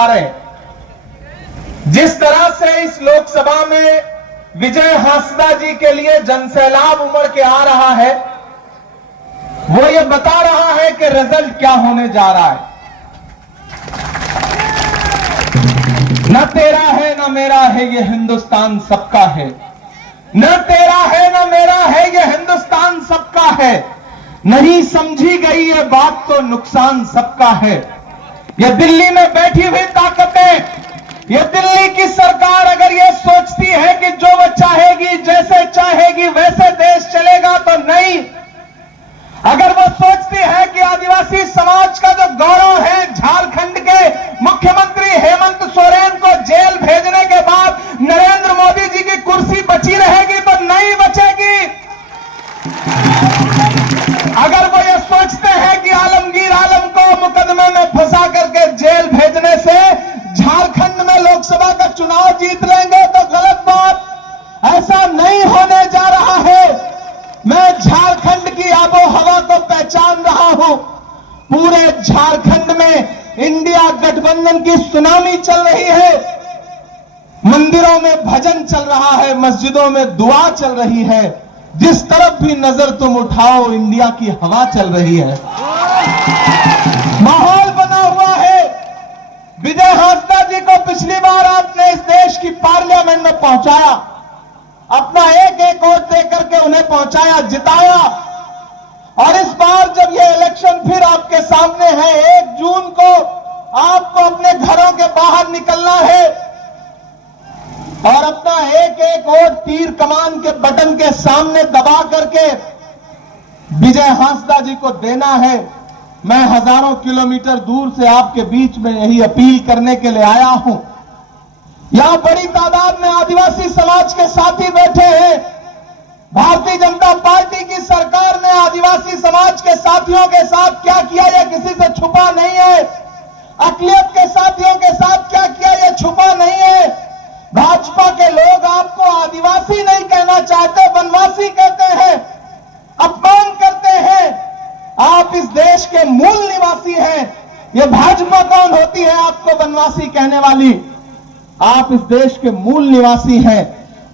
आ रहे हैं। जिस तरह से इस लोकसभा में विजय हांसदा जी के लिए जनसैलाब उमड़ के आ रहा है, वो ये बता रहा है कि रिजल्ट क्या होने जा रहा है। न तेरा है न मेरा है ये हिंदुस्तान सबका है, न तेरा है न मेरा है ये हिंदुस्तान सबका है, नहीं समझी गई ये बात तो नुकसान सबका है। ये दिल्ली में बैठी हुई ताकतें, ये दिल्ली की सरकार अगर ये सोचती है कि जो वो चाहेगी, जैसे चाहेगी वैसे देश चलेगा, तो नहीं। अगर वो सोचती है कि आदिवासी समाज का जो गौरव है, झारखंड के मुख्यमंत्री हेमंत सोरेन को जेल भेजने के बाद नरेंद्र मोदी जी की कुर्सी बची रहेगी, तो नहीं बचेगी। अगर वो ये सोचते हैं कि आलमगीर आलम को मुकदमे में फंसा करके जेल भेजने से झारखंड में लोकसभा का चुनाव जीत लेंगे, तो गलत बात। ऐसा नहीं होने जा रहा है। मैं झारखंड की आबो हवा को पहचान रहा हूं। पूरे झारखंड में इंडिया गठबंधन की सुनामी चल रही है। मंदिरों में भजन चल रहा है, मस्जिदों में दुआ चल रही है। जिस तरफ भी नजर तुम उठाओ, इंडिया की हवा चल रही है। माहौल बना हुआ है। विजय हांसदा जी को पिछली बार आपने इस देश की पार्लियामेंट में पहुंचाया, अपना एक एक वोट देकर के उन्हें पहुंचाया, जिताया। और इस बार जब ये इलेक्शन फिर आपके सामने है, 1 जून को आपको अपने घरों के बाहर निकलना है और अपना एक एक वोट तीर कमान के बटन के सामने दबा करके विजय हांसदा जी को देना है। मैं हजारों किलोमीटर दूर से आपके बीच में यही अपील करने के लिए आया हूं। यहां बड़ी तादाद में आदिवासी समाज के साथी बैठे हैं। भारतीय जनता पार्टी की सरकार ने आदिवासी समाज के साथियों के साथ क्या किया, यह किसी से छुपा नहीं है। अकलियत के साथियों के साथ क्या किया, यह छुपा नहीं है। भाजपा के लोग आपको आदिवासी नहीं कहना चाहते, वनवासी कहते हैं, अपमान करते हैं। आप इस देश के मूल निवासी हैं। यह भाजपा कौन होती है आपको वनवासी कहने वाली? आप इस देश के मूल निवासी हैं।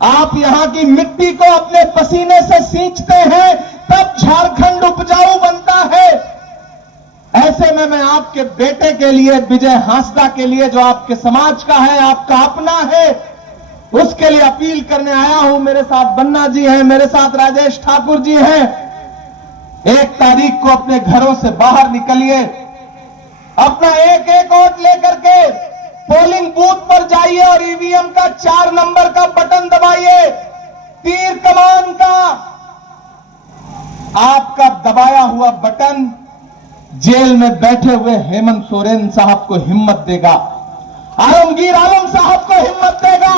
आप यहां की मिट्टी को अपने पसीने से सींचते हैं, तब झारखंड उपजाऊ बनता है। ऐसे में मैं आपके बेटे के लिए, विजय हांसदा के लिए, जो आपके समाज का है, आपका अपना है, उसके लिए अपील करने आया हूं। मेरे साथ बन्ना जी हैं, मेरे साथ राजेश ठाकुर जी हैं। 1 तारीख को अपने घरों से बाहर निकलिए, अपना एक एक वोट लेकर के पोलिंग बूथ पर जाइए और ईवीएम का 4 नंबर का बटन दबाइए। तीर कमान का आपका दबाया हुआ बटन जेल में बैठे हुए हेमंत सोरेन साहब को हिम्मत देगा, आलमगीर आलम साहब को हिम्मत देगा,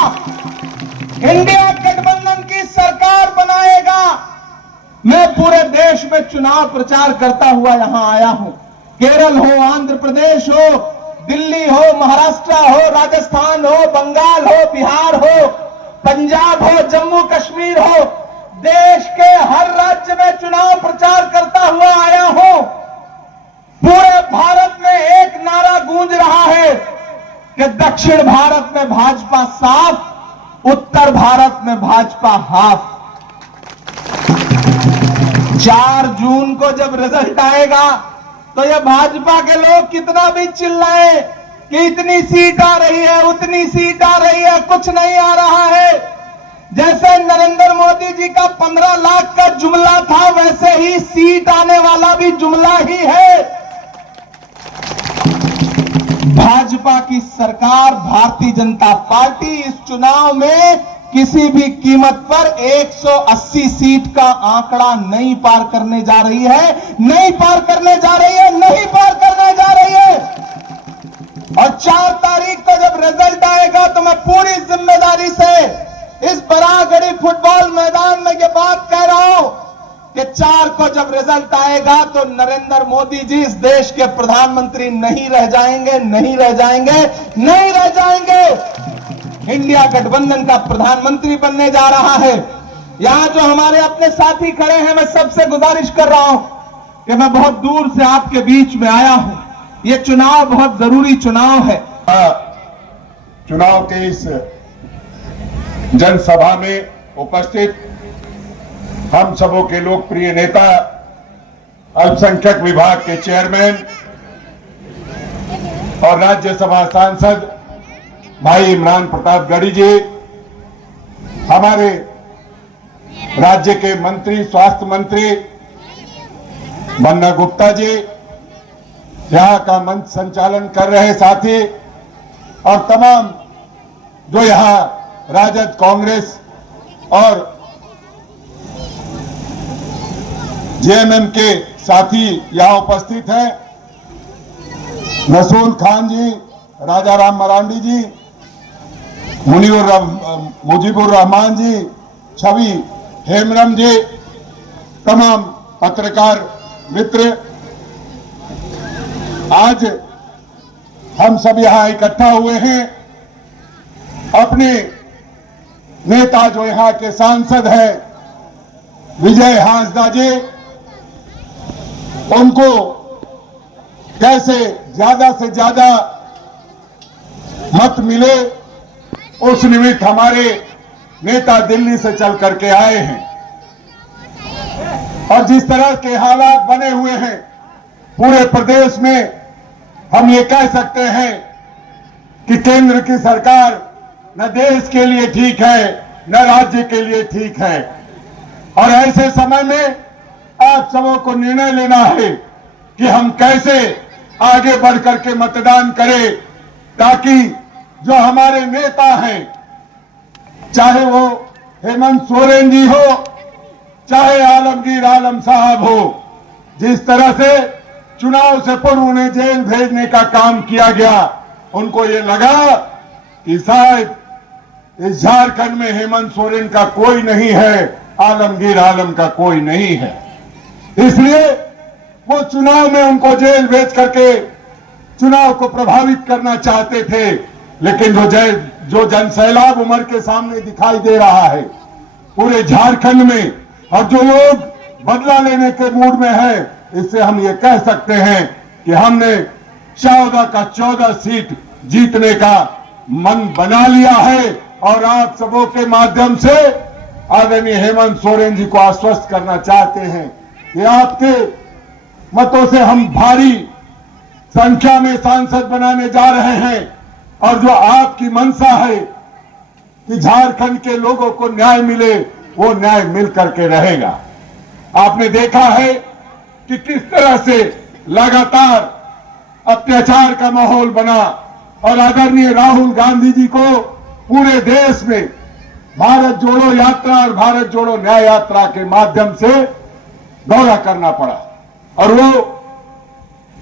इंडिया गठबंधन की सरकार बनाएगा। मैं पूरे देश में चुनाव प्रचार करता हुआ यहां आया हूं। केरल हो, आंध्र प्रदेश हो, दिल्ली हो, महाराष्ट्र हो, राजस्थान हो, बंगाल हो, बिहार हो, पंजाब हो, जम्मू कश्मीर हो, देश के हर राज्य में चुनाव प्रचार करता हुआ आया हूं। पूरे भारत में एक नारा गूंज रहा है कि दक्षिण भारत में भाजपा साफ, उत्तर भारत में भाजपा हाफ। 4 जून को जब रिजल्ट आएगा तो ये भाजपा के लोग कितना भी चिल्लाएं कि इतनी सीट आ रही है, उतनी सीट आ रही है, कुछ नहीं आ रहा है। जैसे नरेंद्र मोदी जी का 15 लाख का जुमला था, वैसे ही सीट आने वाला भी जुमला ही है। भाजपा की सरकार, भारतीय जनता पार्टी इस चुनाव में किसी भी कीमत पर 180 सीट का आंकड़ा नहीं पार करने जा रही है, नहीं पार करने जा रही है, नहीं पार करने जा रही है। और 4 तारीख को जब रिजल्ट आएगा तो मैं पूरी जिम्मेदारी से इस बरागढ़ी फुटबॉल मैदान में ये बात कह रहा हूं कि 4 को जब रिजल्ट आएगा तो नरेंद्र मोदी जी इस देश के प्रधानमंत्री नहीं रह जाएंगे, नहीं रह जाएंगे, नहीं रह जाएंगे। इंडिया गठबंधन का प्रधानमंत्री बनने जा रहा है। यहां जो हमारे अपने साथी खड़े हैं, मैं सबसे गुजारिश कर रहा हूं कि मैं बहुत दूर से आपके बीच में आया हूं। ये चुनाव बहुत जरूरी चुनाव है। चुनाव के इस जनसभा में उपस्थित हम सबों के लोकप्रिय नेता, अल्पसंख्यक विभाग के चेयरमैन और राज्यसभा सांसद भाई इमरान प्रताप गढ़ी जी, हमारे राज्य के मंत्री, स्वास्थ्य मंत्री बन्ना गुप्ता जी, यहां का मंच संचालन कर रहे साथी और तमाम जो यहां राजद, कांग्रेस और जेएमएम के साथी यहां उपस्थित हैं, रसूल खान जी, राजा राम मरांडी जी, मुजीबुर रहमान जी, छवि हेमरम जी, तमाम पत्रकार मित्र, आज हम सब यहां इकट्ठा हुए हैं अपने नेता जो यहां के सांसद हैं विजय हांसदा जी, उनको कैसे ज्यादा से ज्यादा मत मिले उस निमित्त हमारे नेता दिल्ली से चल करके आए हैं। और जिस तरह के हालात बने हुए हैं पूरे प्रदेश में, हम ये कह सकते हैं कि केंद्र की सरकार न देश के लिए ठीक है न राज्य के लिए ठीक है। और ऐसे समय में आप सबों को निर्णय लेना है कि हम कैसे आगे बढ़ करके मतदान करें, ताकि जो हमारे नेता हैं, चाहे वो हेमंत सोरेन जी हो, चाहे आलमगीर आलम साहब हो, जिस तरह से चुनाव से पूर्व उन्हें जेल भेजने का काम किया गया, उनको ये लगा कि शायद इस झारखंड में हेमंत सोरेन का कोई नहीं है, आलमगीर आलम का कोई नहीं है, इसलिए वो चुनाव में उनको जेल भेज करके चुनाव को प्रभावित करना चाहते थे। लेकिन जो जनसैलाब उमर के सामने दिखाई दे रहा है पूरे झारखंड में, और जो लोग बदला लेने के मूड में है, इससे हम ये कह सकते हैं कि हमने 14 का 14 सीट जीतने का मन बना लिया है। और आप सबों के माध्यम से आदरणीय हेमंत सोरेन जी को आश्वस्त करना चाहते हैं कि आपके मतों से हम भारी संख्या में सांसद बनाने जा रहे हैं, और जो आपकी मंशा है कि झारखंड के लोगों को न्याय मिले, वो न्याय मिल करके रहेगा। आपने देखा है कि किस तरह से लगातार अत्याचार का माहौल बना, और आदरणीय राहुल गांधी जी को पूरे देश में भारत जोड़ो यात्रा और भारत जोड़ो न्याय यात्रा के माध्यम से दौरा करना पड़ा। और वो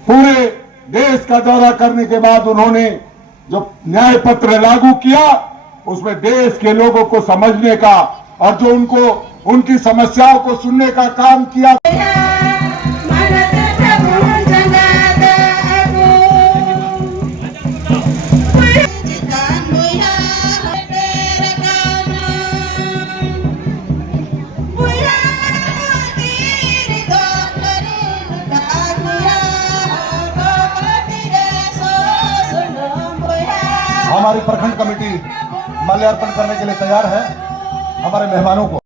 पूरे देश का दौरा करने के बाद उन्होंने जो न्याय पत्र लागू किया, उसमें देश के लोगों को समझने का और जो उनकी समस्याओं को सुनने का काम किया। हमारी प्रखंड कमेटी माल्यार्पण करने के लिए तैयार है हमारे मेहमानों को।